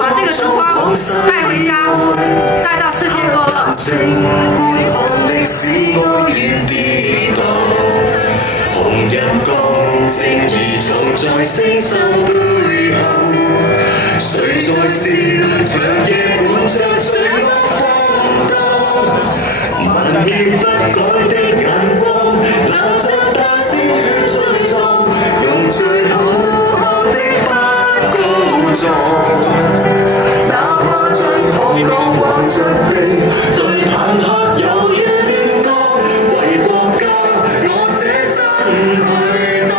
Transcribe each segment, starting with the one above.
把这个曙光带回家，带到世界各个。正義藏在聲秀背後，誰在笑？長夜伴着罪惡放蕩，萬劫不改的眼光，拿着他鮮血追撞，用最好喝的不告狀，哪怕像螳螂橫着飛，對坦克有如煉鋼，為國家我捨身去擋。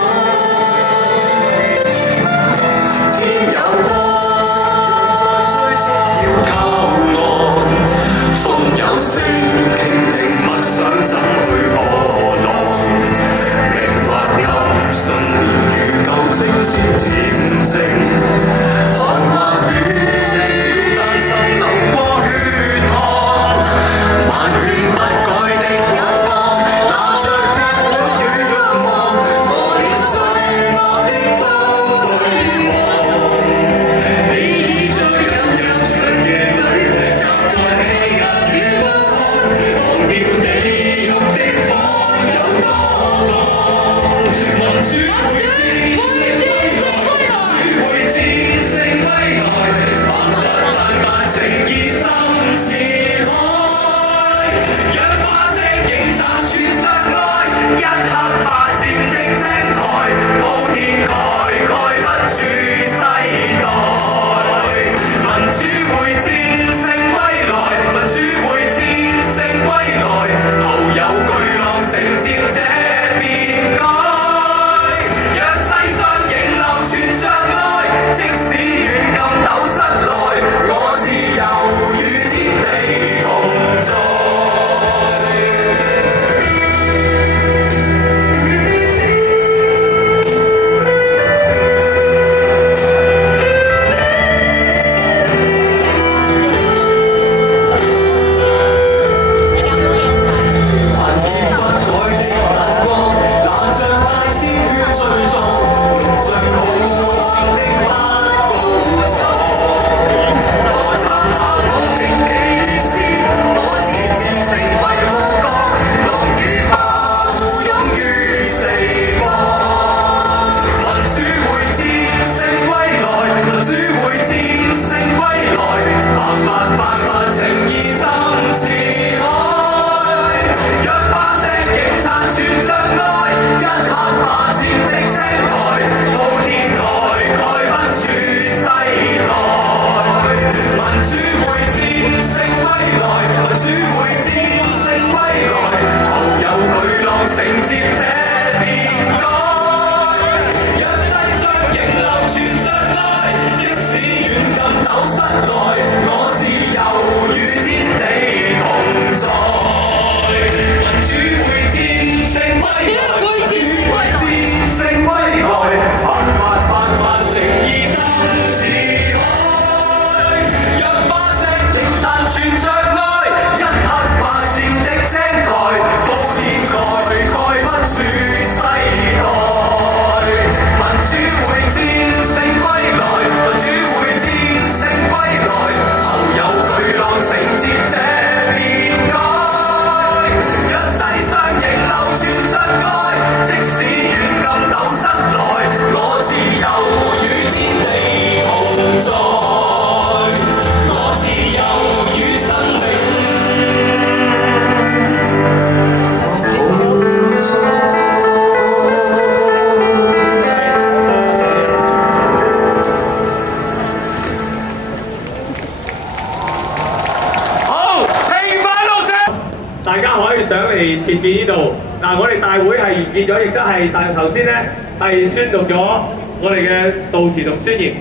大家可以上嚟前面呢度。嗱，我哋大會係完結咗，亦都係，但係頭先咧係宣讀咗我哋嘅悼詞同宣言。